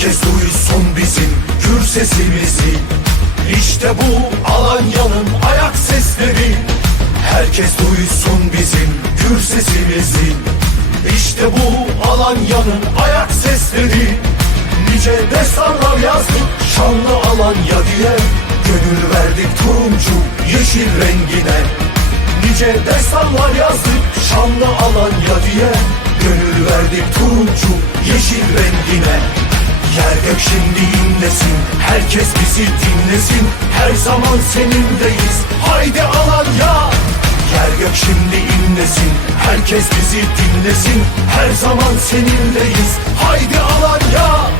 Herkes duysun bizim gür sesimizi. İşte bu Alanya'nın ayak sesleri. Herkes duysun bizim gür sesimizi. İşte bu Alanya'nın ayak sesleri. Nice destanlar yazdık şanlı Alanya diye. Gönül verdik turuncu yeşil rengine. Nice destanlar yazdık şanlı Alanya diye. Gönül verdik turuncu yeşil rengine Yer gök şimdi inlesin Herkes bizi dinlesin Her zaman senindeyiz. Haydi Alanya Yer gök şimdi inlesin Herkes bizi dinlesin Her zaman seninleyiz Haydi Alanya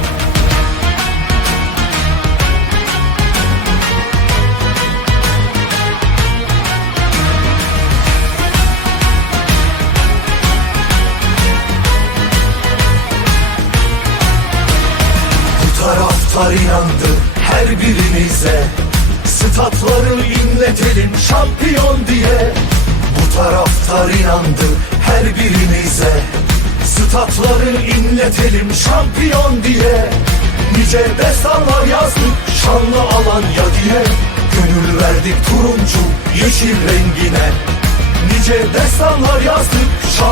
Taraftar inandı her birimize. Statları inletelim şampiyon diye. Bu taraftar inandı her birimize. Statları inletelim şampiyon diye. Nice destanlar yazdık şanlı Alanya diye. Gönül verdik turuncu yeşil rengine. Nice destanlar yazdık şanlı